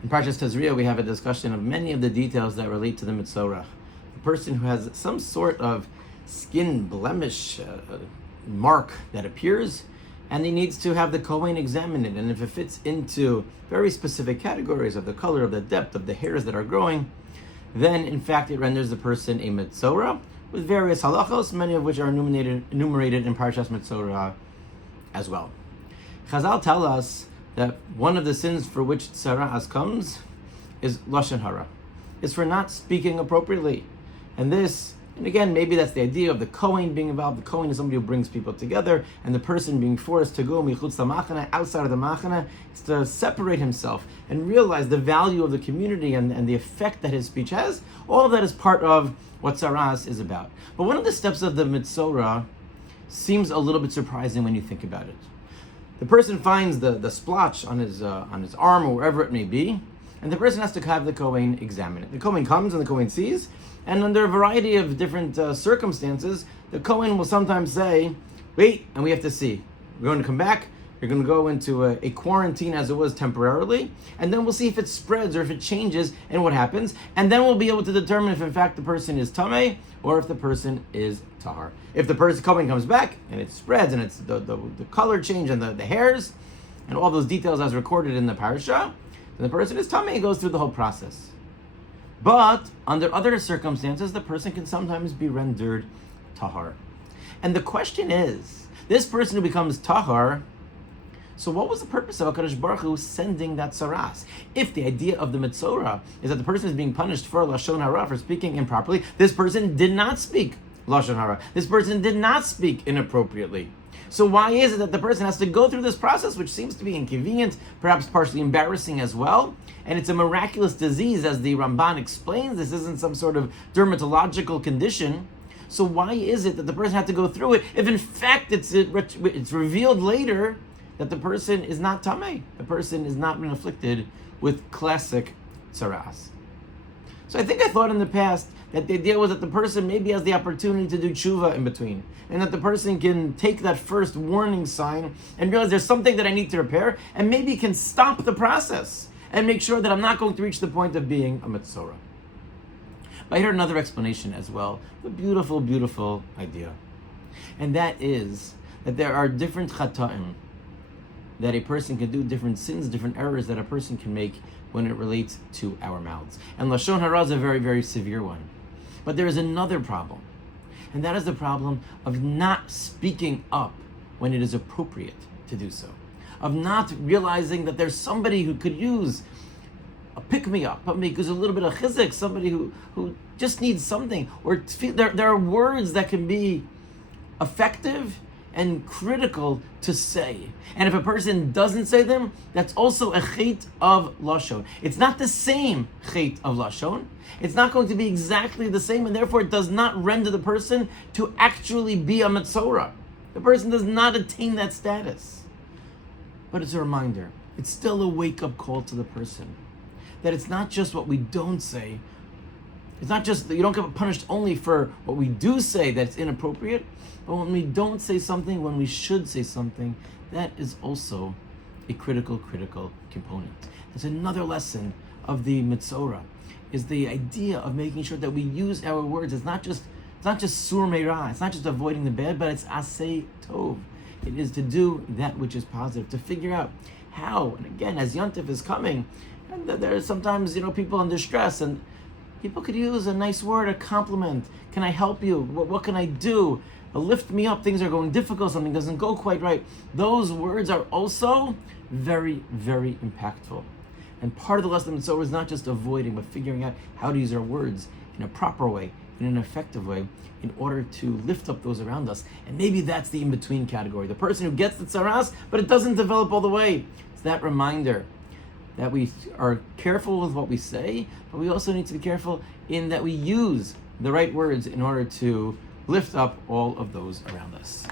In Parshas Tazria, we have a discussion of many of the details that relate to the Metzora. A person who has some sort of skin blemish, mark that appears, and he needs to have the Kohen examine it. And if it fits into very specific categories of the color, of the depth, of the hairs that are growing, then in fact it renders the person a Metzora, with various halachos, many of which are enumerated in Parshas Metzora as well. Chazal tell us that one of the sins for which tzaras comes is lashon hara. It's for not speaking appropriately. And again, maybe that's the idea of the Kohen being involved. The Kohen is somebody who brings people together, and the person being forced to go michutz machana, outside of the machana, is to separate himself and realize the value of the community and the effect that his speech has. All of that is part of what tzaras is about. But one of the steps of the Metzora seems a little bit surprising when you think about it. The person finds the splotch on his arm or wherever it may be, and the person has to have the Kohen examine it. The Kohen comes and the Kohen sees, and under a variety of different circumstances, the Kohen will sometimes say, wait, and we have to see. We're going to come back, you're going to go into a quarantine as it was temporarily, and then we'll see if it spreads or if it changes and what happens, and then we'll be able to determine if in fact the person is tameh or if the person is tahar. If the person Kohen comes back and it spreads and it's the color change and the hairs and all those details as recorded in the parasha, then the person is tameh, goes through the whole process. But under other circumstances, the person can sometimes be rendered tahar. And the question is, this person who becomes tahar, so what was the purpose of HaKadosh Baruch Hu sending that tzaras? If the idea of the Metzora is that the person is being punished for lashon hara, for speaking improperly, this person did not speak lashon hara. This person did not speak inappropriately. So why is it that the person has to go through this process, which seems to be inconvenient, perhaps partially embarrassing as well? And it's a miraculous disease, as the Ramban explains. This isn't some sort of dermatological condition. So why is it that the person had to go through it if in fact it's revealed later that the person is not tameh, the person is not been afflicted with classic tzaras? So I thought in the past that the idea was that the person maybe has the opportunity to do tshuva in between, and that the person can take that first warning sign and realize there's something that I need to repair, and maybe can stop the process and make sure that I'm not going to reach the point of being a Metzora. But I heard another explanation as well, a beautiful, beautiful idea. And that is that there are different chata'im that a person can do, different sins, different errors that a person can make when it relates to our mouths. And lashon hara is a very, very severe one. But there is another problem, and that is the problem of not speaking up when it is appropriate to do so, of not realizing that there's somebody who could use a pick-me-up, because a little bit of chizuk, somebody who just needs something, or there are words that can be effective and critical to say. And if a person doesn't say them, that's also a chet of lashon. It's not the same chet of lashon. It's not going to be exactly the same, and therefore it does not render the person to actually be a Metzora. The person does not attain that status. But it's a reminder. It's still a wake-up call to the person that it's not just what we don't say. It's not just that you don't get punished only for what we do say that's inappropriate, but when we don't say something, when we should say something, that is also a critical component. That's another lesson of the Metzora, is the idea of making sure that we use our words. It's not just sur meira, it's not just avoiding the bad, but it's asay tov. It is to do that which is positive, to figure out how. And again, as Yontif is coming, and there are sometimes people in distress, and people could use a nice word, a compliment. Can I help you? What can I do? Lift me up. Things are going difficult. Something doesn't go quite right. Those words are also very, very impactful. And part of the lesson of Metzora is not just avoiding, but figuring out how to use our words in a proper way, in an effective way, in order to lift up those around us. And maybe that's the in-between category. The person who gets the tzaras, but it doesn't develop all the way. It's that reminder that we are careful with what we say, but we also need to be careful in that we use the right words in order to lift up all of those around us.